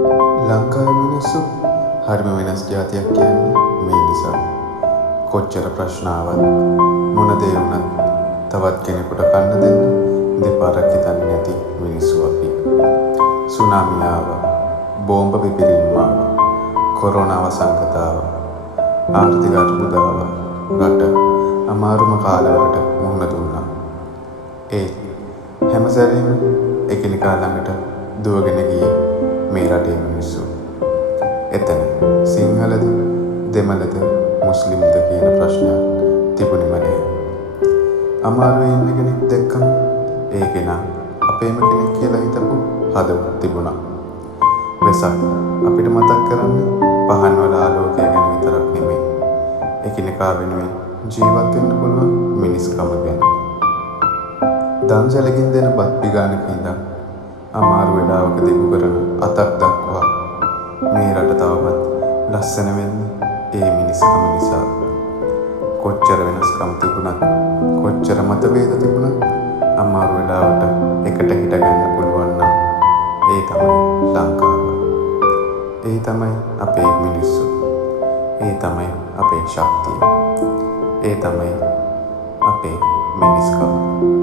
ලංකාවේ මිනිස්සු හරිම වෙනස් ජාතියක් කියන්නේ මේ නිසා. කොච්චර ප්‍රශ්න ආවත් මොන දේ වුණත් තවත් කෙනෙකුට කන්න දෙන්න දෙපාරක් හිතන්නේ නැති මිනිස්සු අපි. සුනාමි ආවා, බෝම්බ පිපිරීම ආවා, කොරෝනා වසංගත ආවා, ආර්ථික අර්බුද ආවා, රට අමාරුම කාලවලට මුහුණ දුන්නා. ඒ හැම සැරේම එකිනෙකා ළඟට දුවගෙන ගියේ මේ රටේ මිනිස්සු. එතන සිංහලද දෙමළද මුස්ලිම්ද කියන ප්‍රශ්නයක් තිබුණෙම නැහැ. අමාරුවේ ඉන්න කෙනෙක් දැක්කම ඒ කෙනා අපේම කෙනෙක් කියලා හිතපු හදවත තිබුණා. වෙසක් අපිට මතක් කරන්නේ පහන් වල ආලෝකය ගැන විතරක් නෙමෙයි. එකිනෙකා වෙනුවෙන් ජීවත් වෙන්න පුළුවන් මිනිස්කම ගැන. දන්සැලකින් දෙන බත් පිගානක ඉඳන් අමාරු වෙලාවක දෙකු කරන අතක් දක්වා මේ රට තවමත් ලස්සන වෙන්නේ ඒ මිනිස්කම නිසා. කොච්චර වෙනස්කම් තිබුණත්, කොච්චර මතභේද තිබුණත් අමාරු වෙලාවට එකට හිට ගන්න පුළුවන් නම් ඒ තමයි ලංකාව. ඒ තමයි අපේ මිනිස්සු. ඒ තමයි අපේ ශක්තිය. ඒ තමයි අපේ මිනිස්කම.